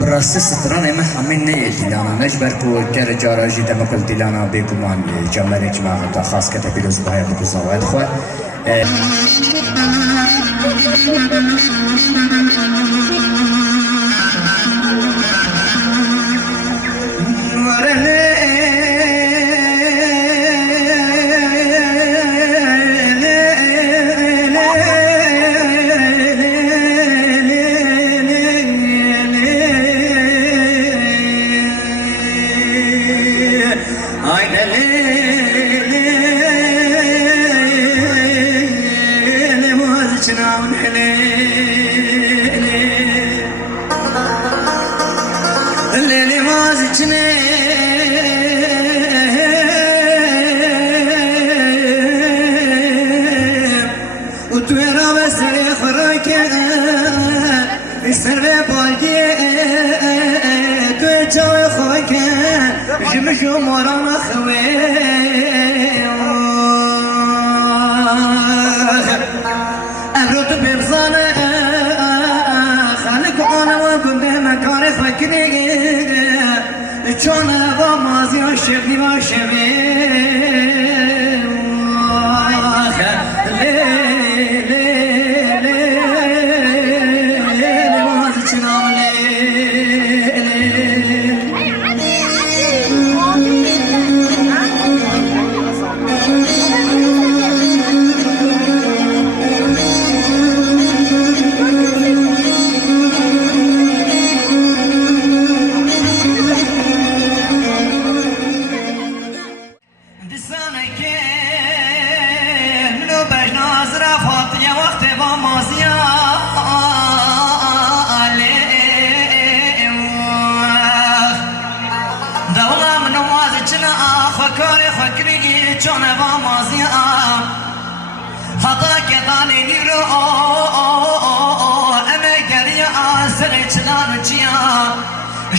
براستی ستران ما همین نه دیلانا نجبر کو کر جاراجی دم کل دیلانا بگمان جامعه که ما تا خاص کته پیروز باید بگذارد خو جمجو مرام خوي أبرد ببصانة خالق أنا وكنت مكان فكري شون أبا مازي وشفني وشفي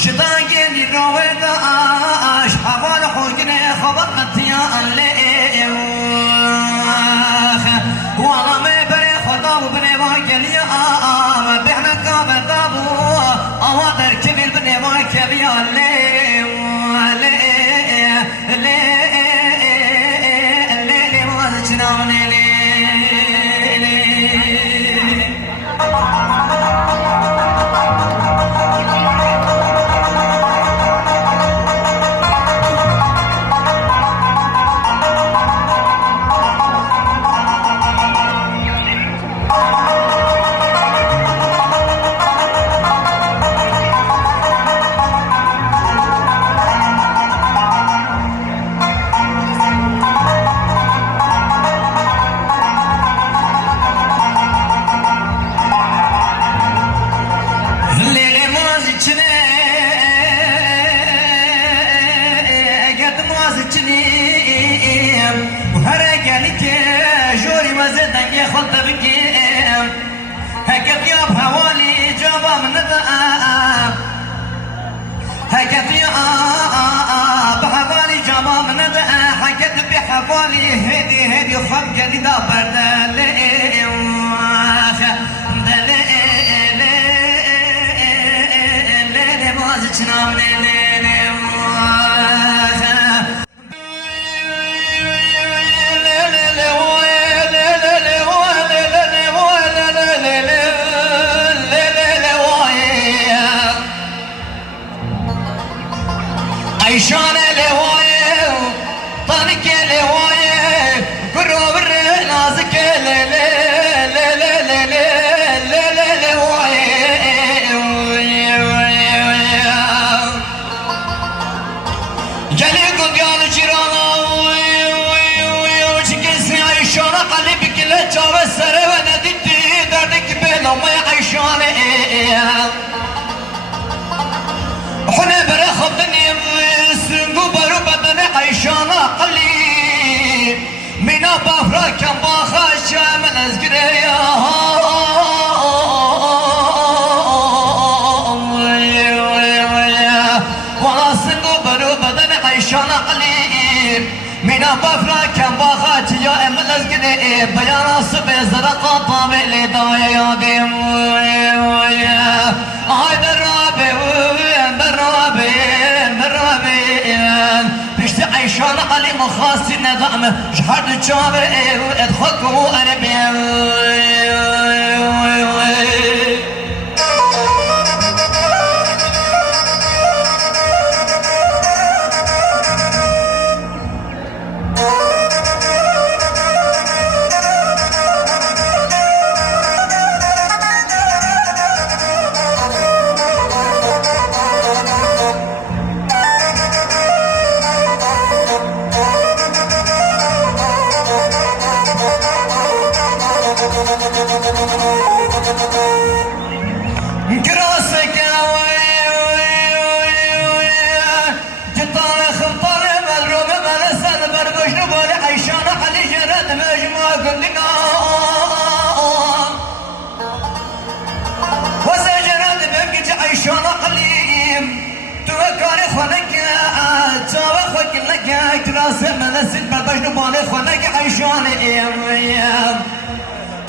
شتاقيني رويداش حوال حوقني خبطت يا اللي والله ما بري خطاب بني واكل يا بحنا كابر دابو اوادر كبير بني واكل يا اللي حوالي هدي خم جديدة بدلي ما زجنا من حنا برخب دنيا سنقو برو بدن عيشانا قليل منا بافرا كان باخا شامل ازقريا ولا سنقو برو بدن عيشانا قليل منا بافرا كان باخا تجا امل ازقريا بيانا سبي زرقا طابع لدايا يا ديم هاي درابي علي مخاصي نظام جحد جابر ادخلكم أربيا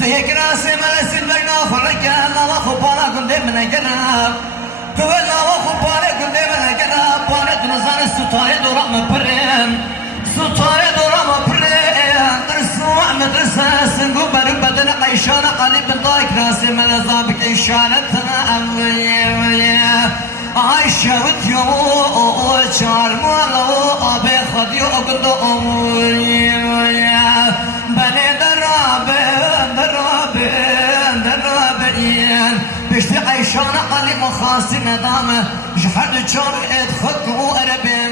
تيكراسي ملس البنا خلقا الله وخبانا كنت من جناب تولى وخبانا كنت من جناب بانت نزان السطاري دورام برين سطاري دورام برين درسوا مدرسة سنقو برو بدن عيشانا قليب بنطاي كراسي ملزابك عيشانا عايشة وتيو شار مالو أبي خديو أقدو بني درابين بشتي عيشانا قلي مخاصي ندامة جحد جار ادخلكو أربين